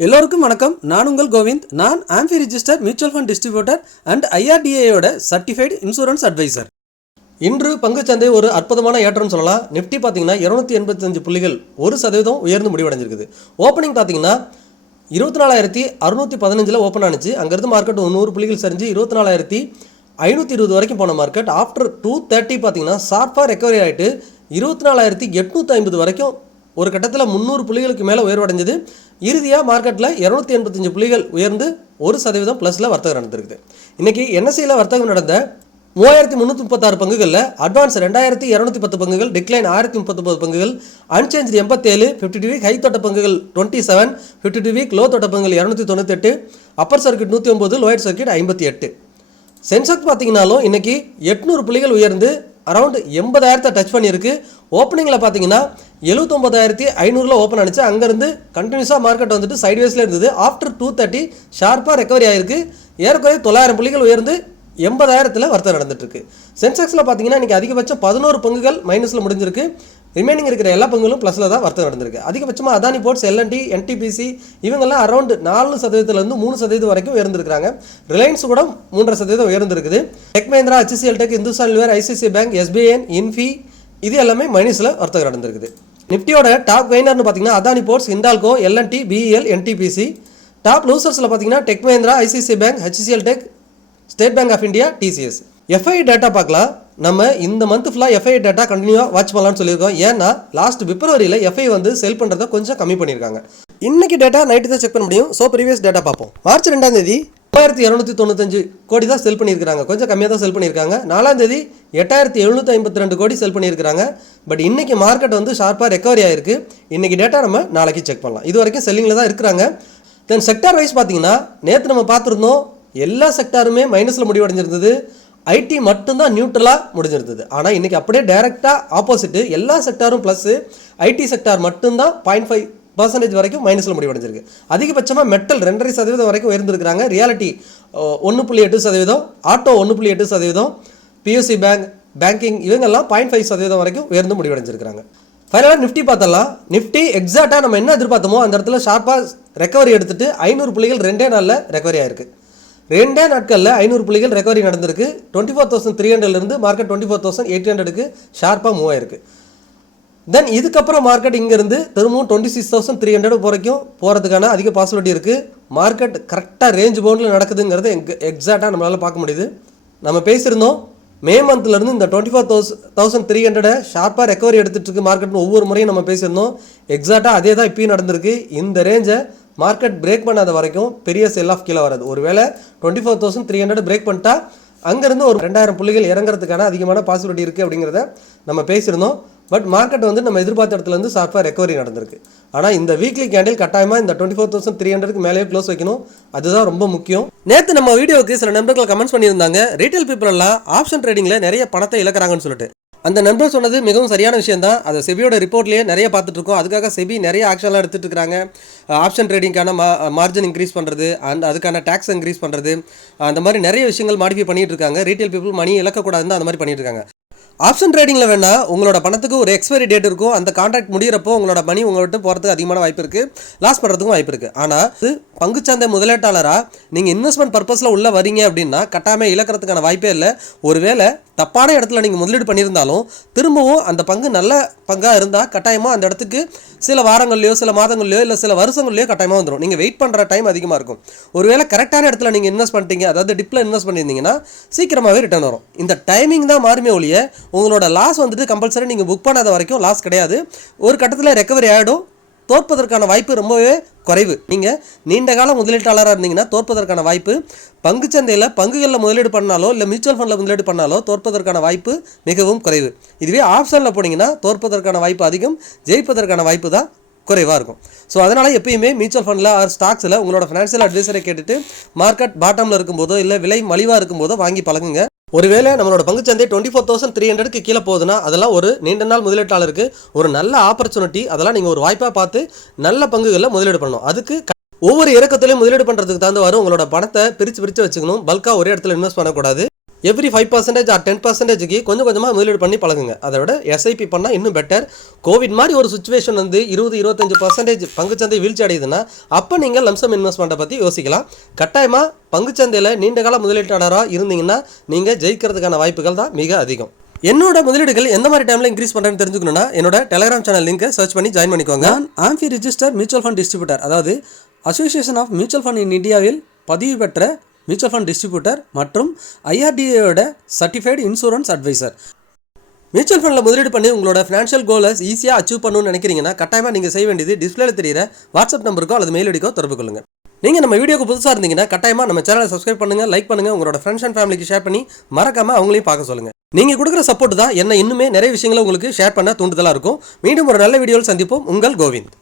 எல்லோருக்கும் வணக்கம். நான் உங்கள் கோவிந்த். நான் AMFI register mutual fund distributor and ஐஆர்டிஏயோட சர்டிஃபைடு இன்சூரன்ஸ் அட்வைசர். இன்று பங்குச்சந்தை ஒரு அற்புதமான ஏற்றம் சொல்லலாம். நிஃப்டி பார்த்தீங்கன்னா 285 புள்ளிகள் 1% உயர்ந்து முடிவடைஞ்சிருக்குது. ஓப்பனிங் பார்த்தீங்கன்னா 24,615 ஓப்பன் ஆனிச்சு. அங்கேருந்து மார்க்கெட் 100 புள்ளிகள் சரிஞ்சு 24,520 வரைக்கும் போன மார்க்கெட் ஆஃப்டர் 2:30 பார்த்தீங்கன்னா ஷார்ப்பாக ரெக்கவரி ஆகிட்டு 24,850 வரைக்கும் ஒரு கட்டத்தில் 300 புள்ளிகளுக்கு மேலே உயர்வடைஞ்சது. இறுதியாக மார்க்கெட்டில் 285 புள்ளிகள் உயர்ந்து 1% ப்ளஸில் வர்த்தகம் நடந்திருக்குது. இன்றைக்கி என்எஸ்சியில் வர்த்தகம் நடந்த 3336 பங்குகளில் அட்வான்ஸ் 2210 பங்குகள், டிக்ளைன் 1039 பங்குகள், அன்சேஞ்ச் 87, 52 வீக் ஹை தொட்ட பங்குகள் 27, 52 வீக் லோ தொட்ட பங்குகள் 298, upper circuit 109, lower circuit 58. Sensex பார்த்தீங்கன்னாலும் இன்றைக்கி 800 புள்ளிகள் உயர்ந்து அரௌண்ட் 80,000 டச் பண்ணியிருக்கு. ஓப்பனிங்கில் பார்த்தீங்கன்னா 79,500 ஓப்பன் ஆனிச்சு. அங்கேருந்து கண்டினியூஸாக மார்க்கெட் வந்துட்டு சைட்வேஸில் இருந்தது. ஆஃப்டர் 2:30 ஷார்ப்பாக ரெக்கவரி ஆகிருக்கு. ஏறக்குறைய 900 புள்ளிகள் உயர்ந்து 80,000 வர்த்தகம் நடந்துட்டுருக்கு. சென்செக்ஸில் பார்த்தீங்கன்னா இன்றைக்கி அதிகபட்சம் 11 பங்குகள் மைனஸில் முடிஞ்சிருக்கு. ரிமைனிங் இருக்கிற எல்லா பங்குகளும் ப்ளஸில் தான் வர்த்தகம் நடந்திருக்கு. அதிகபட்சமாக அதானி போர்ட்ஸ், எல்என்டி, என்டிபிசி இவங்கெல்லாம் அரௌண்ட் 4%லேருந்து 3% வரைக்கும் உயர்ந்திருக்கிறாங்க. ரிலையன்ஸ் கூட 3% உயர்ந்திருக்குது. Tech Mahindra, HCL Tech, Hindustan Lever, ICICI Bank, SBIN, Infy இது எல்லாமே மைனஸில் வர்த்தகம் நடந்திருக்குது. நிஃப்டியோட டாப் கெய்னர்னு பார்த்தீங்கன்னா Adani Ports, Hindalco, LNT, BEL, NTPC. Top லூசர்ஸில் பார்த்தீங்கன்னா Tech Mahindra, ICICI Bank, HCL Tech, State Bank of India, TCS. FII data பார்க்கலாம். நம்ம இந்த மந்த் ஃபுல்லாக எஃப்ஐ டேட்டா கண்டினியூவாக வாட்ச் பண்ணலாம்னு சொல்லியிருக்கோம். ஏன்னா லாஸ்ட் பிப்ரவரியில் எஃப்ஐ வந்து செல் பண்ணுறதை கொஞ்சம் கம்மி பண்ணியிருக்காங்க. இன்னைக்கு டேட்டா நைட்டு தான் செக் பண்ண முடியும். ஸோ ப்ரீவியஸ் டேட்டா பார்ப்போம். மார்ச் 2ஆம் தேதி 3295 கோடி தான் செல் பண்ணியிருக்காங்க. கொஞ்சம் கம்மியாக தான் செல் பண்ணியிருக்காங்க. 4ஆம் தேதி 8752 கோடி செல் பண்ணியிருக்காங்க. பட் இன்னைக்கு மார்க்கெட் வந்து ஷார்ப்பாக ரெக்கவரி ஆயிருக்கு. இன்னைக்கு டேட்டா நம்ம நாளைக்கு செக் பண்ணலாம். இது வரைக்கும் செல்லிங்கில் தான் இருக்கிறாங்க. தென் செக்டார் வைஸ் பார்த்தீங்கன்னா நேற்று நம்ம பார்த்துருந்தோம், எல்லா செக்டாருமே மைனஸில் முடிவடைஞ்சிருந்தது. ஐடி மட்டும்தான் நியூட்ரலாக முடிஞ்சிருந்தது. ஆனால் இன்றைக்கி அப்படியே டைரெக்டாக ஆப்போசிட்டு, எல்லா செக்டாரும் ப்ளஸ்ஸு, ஐடி செக்டார் மட்டும்தான் 0.5% வரைக்கும் மைனஸில் முடிவடைஞ்சிருக்கு. அதிகபட்சமாக மெட்டல் 2.5% வரைக்கும் உயர்ந்திருக்கிறாங்க. Realty 1.8%, auto 1.8%, PSU bank, banking இவங்கெல்லாம் 0.5% வரைக்கும் உயர்ந்து முடிவடைஞ்சிருக்கிறாங்க. ஃபைனலாக நிஃப்டி பார்த்தலாம். நிஃப்டி எக்ஸாக்டாக நம்ம என்ன எதிர்பார்த்தோமோ அந்த இடத்துல ஷார்ப்பாக ரெக்கவரி எடுத்துகிட்டு 500 புள்ளிகள் 2 நாளில் ரெக்கவரி ஆயிருக்கு. 2 நாட்களில் 500 புள்ளிகள் ரெக்கவரி நடந்திருக்கு. 24,300லேருந்து மார்க்கெட் 24,800க்கு ஷார்ப்பாக மூவ் ஆயிருக்கு. தென் இதுக்கப்புறம் மார்க்கெட் இங்கேருந்து திரும்பவும் 26,300 வரைக்கும் போகிறதுக்கான அதிக பாசிபிலிட்டி இருக்குது. மார்க்கெட் கரெக்டாக ரேஞ்ச் பவுண்டில் நடக்குதுங்கிறது எக்ஸாக்டாக நம்மளால் பார்க்க முடியுது. நம்ம பேசியிருந்தோம் மே மந்த்லேருந்து இந்த 24,300 ஷார்ப்பாக ரெக்கவரி எடுத்துகிட்டு இருக்கு மார்க்கெட்னு ஒவ்வொரு முறையும் நம்ம பேசியிருந்தோம். எக்ஸாக்டாக அதே தான் இப்பயும் நடந்திருக்கு. இந்த ரேஞ்சை மார்க்கெட் பிரேக் பண்ணாத வரைக்கும் பெரிய செல் ஆஃப் கீழே வராது. ஒருவேளை 24,300 பிரேக் பண்ணிட்டா அங்கேருந்து ஒரு 2000 புள்ளிகள் இறங்குறதுக்கான அதிகமான பாசிபிலிட்டி இருக்குது அப்படிங்கிறத நம்ம பேசியிருந்தோம். பட் மார்க்கெட் வந்து நம்ம எதிர்பார்த்த இடத்துலேருந்து ஷார்ப்பாக ரெக்கவரி நடந்திருக்கு. ஆனால் இந்த வீக்லி கேண்டில் கட்டாயமாக இந்த 24,300க்கு மேலே க்ளோஸ் வைக்கணும். அதுதான் ரொம்ப முக்கியம். நேற்று நம்ம வீடியோவுக்கு சில நண்பர்கள் கமெண்ட்ஸ் பண்ணியிருந்தாங்க, ரீட்டைல் பீப்புள் எல்லாம் ஆப்ஷன் ட்ரேடிங்கில் நிறைய பணத்தை இழக்கிறாங்கன்னு சொல்லிட்டு. அந்த நண்பர் சொன்னது மிகவும் சரியான விஷயம் தான். அதை செபியோட ரிப்போர்ட்லேயே நிறைய பார்த்துட்ருக்கோம். அதுக்காக செபி நிறைய ஆக்ஷன்லாம் எடுத்துகிட்டு இருக்காங்க. ஆப்ஷன் ட்ரேடிங்கான மார்ஜின் இன்க்ரீஸ் பண்ணுறது, அண்ட் அதுக்கான டேக்ஸ் இன்க்ரீஸ் பண்ணுறது, அந்த மாதிரி நிறைய விஷயங்கள் மாடிஃபை பண்ணிகிட்டு இருக்காங்க. ரீட்டைல் பீப்புள் மணி இழக்கக்கூடாதுன்னு அந்த மாதிரி பண்ணிட்டு இருக்காங்க. ஆப்ஷன் ட்ரேடிங்கில் வேணால் உங்களோட பணத்துக்கு ஒரு எக்ஸ்பைரி டேட் இருக்கும். அந்த கான்ட்ராக்ட் முடிகிறப்போ உங்களோட மணி உங்கள்கிட்ட போகிறதுக்கு அதிகமான வாய்ப்பு இருக்குது, லாஸ் பண்ணுறதுக்கும் வாய்ப்பு இருக்குது. ஆனால் பங்குச்சந்தை முதலீட்டாளராக நீங்கள் இன்வெஸ்ட்மெண்ட் பர்பஸில் உள்ளே வரீங்க அப்படின்னா கட்டாயமாக இழக்கிறதுக்கான வாய்ப்பே இல்லை. ஒருவேளை தப்பான இடத்துல நீங்கள் முதலீடு பண்ணியிருந்தாலும் திரும்பவும் அந்த பங்கு நல்ல பங்காக இருந்தால் கட்டாயமாக அந்த இடத்துக்கு சில வாரங்கள்லையோ சில மாதங்கள்லையோ இல்லை சில வருஷங்கள்லையோ கட்டாயமாக வந்துடும். நீங்கள் வெயிட் பண்ணுற டைம் அதிகமாக இருக்கும். ஒருவேளை கரெக்டான இடத்துல நீங்கள் இன்வெஸ்ட் பண்ணிட்டீங்க, அதாவது டிப்பில் இன்வெஸ்ட் பண்ணியிருந்தீங்கன்னா சீக்கிரமாகவே ரிட்டர்ன் வரும். இந்த டைமிங் தான் மாறுமே ஒழிய உங்களோட லாஸ் வந்துட்டு கம்பல்சரி நீங்கள் புக் பண்ணாத வரைக்கும் லாஸ் கிடையாது. ஒரு கட்டத்தில் ரெக்கவரி ஆகிடும். தோற்பதற்கான வாய்ப்பு ரொம்பவே குறைவு. நீங்கள் நீண்ட கால முதலீட்டாளராக இருந்தீங்கன்னா தோற்பதற்கான வாய்ப்பு, பங்குச்சந்தையில் பங்குகளில் முதலீடு பண்ணாலோ இல்லை மியூச்சுவல் ஃபண்டில் முதலீடு பண்ணாலோ தோற்பதற்கான வாய்ப்பு மிகவும் குறைவு. இதுவே ஆப்ஷனில் போனீங்கன்னா தோற்பதற்கான வாய்ப்பு அதிகம், ஜெயிப்பதற்கான வாய்ப்பு தான் குறைவாக இருக்கும். ஸோ அதனால் எப்பயுமே மியூச்சுவல் ஃபண்டில் ஆர் ஸ்டாக்ஸில் உங்களோட ஃபினான்ஷியல் அட்வைசரை கேட்டுட்டு மார்க்கெட் பாட்டமில் இருக்கும்போதோ இல்லை விலை மலிவாக இருக்கும்போதோ வாங்கி பழகுங்க. ஒருவேளை நம்மளோட பங்குச்சந்தை 24,300க்கு கீழே போகுதுன்னா அதெல்லாம் ஒரு நீண்ட நாள் முதலீட்டாளருக்கு ஒரு நல்ல ஆப்பர்ச்சுனிட்டி. அதெல்லாம் நீங்கள் ஒரு வாய்ப்பாக பார்த்து நல்ல பங்குகளில் முதலீடு பண்ணணும். அதுக்கு ஒவ்வொரு இறக்கத்திலையும் முதலீடு பண்ணுறதுக்கு தகுந்தவாறு உங்களோட பணத்தை பிரித்து வச்சுக்கணும். பல்காக ஒரே இடத்துல இன்வெஸ்ட் பண்ணக்கூடாது. எவ்ரி 5% ஆர் 10%க்கு கொஞ்சம் கொஞ்சமாக முதலீடு பண்ணி பழகுங்க. அதை விட எஸ்ஐபி பண்ணால் இன்னும் பெட்டர். கோவிட் மாதிரி ஒரு சுச்சுவேஷன் வந்து 20-25% பங்குச்சந்தை வீழ்ச்சி அடையுதுன்னா அப்போ நீங்கள் லம்சம் இன்வெஸ்ட்மெண்ட்டை பற்றி யோசிக்கலாம். கட்டாயமாக பங்குச்சந்தையில் நீண்டகால முதலீட்டாளராக இருந்தீங்கன்னா நீங்கள் ஜெயிக்கிறதுக்கான வாய்ப்புகள் தான் மிக அதிகம். என்னோட முதலீடுகள் எந்த மாதிரி டைமில் இன்க்ரீஸ் பண்ணுறேன்னு தெரிஞ்சுக்கணும்னா என்னோட டெலிகிராம் சேனல் லிங்கை சர்ச் பண்ணி ஜாயின் பண்ணிக்கோங்க. நான் AMFI register mutual fund distributor, அதாவது association of mutual fund in இந்தியாவில் பதிவு பெற்ற மியூச்சுவல் ஃபண்ட் டிஸ்ட்ரிபியூட்டர் மற்றும் IRDAயோட சர்டிஃபைடு இன்சூரன்ஸ் அட்வைசர். மியூச்சுவல் ஃபண்டில் முதலீடு பண்ணி உங்களோட ஃபினான்ஷியல் கோலை ஈஸியாக அச்சீவ் பண்ணணும்னு நினைக்கிறீங்கன்னா கட்டாயமாக நீங்கள் செய்ய வேண்டியது டிஸ்பிளேல தெரியிற வாட்ஸ்அப் நம்பருக்கோ அல்லது மெயில் ஐடிக்கோ தொடர்பு கொள்ளுங்கள். நீங்கள் நம்ம வீடியோக்கு புதுசாக இருந்தீங்கன்னா கட்டாயமாக நம்ம சேனலை சப்ஸ்கிரைப் பண்ணுங்கள், லைக் பண்ணுங்கள், உங்களோட ஃப்ரெண்ட்ஸ் அண்ட் ஃபேமிலிக்கு ஷேர் பண்ணி மறக்காமல் அவங்களையும் பார்க்க சொல்லுங்கள். நீங்கள் கொடுக்குற சப்போர்ட் தான் என்ன இன்னுமே நிறைய விஷயங்களை உங்களுக்கு ஷேர் பண்ண தூண்டுதலாக இருக்கும். மீண்டும் ஒரு நல்ல வீடியோவில் சந்திப்போம். உங்கள் கோவிந்த்.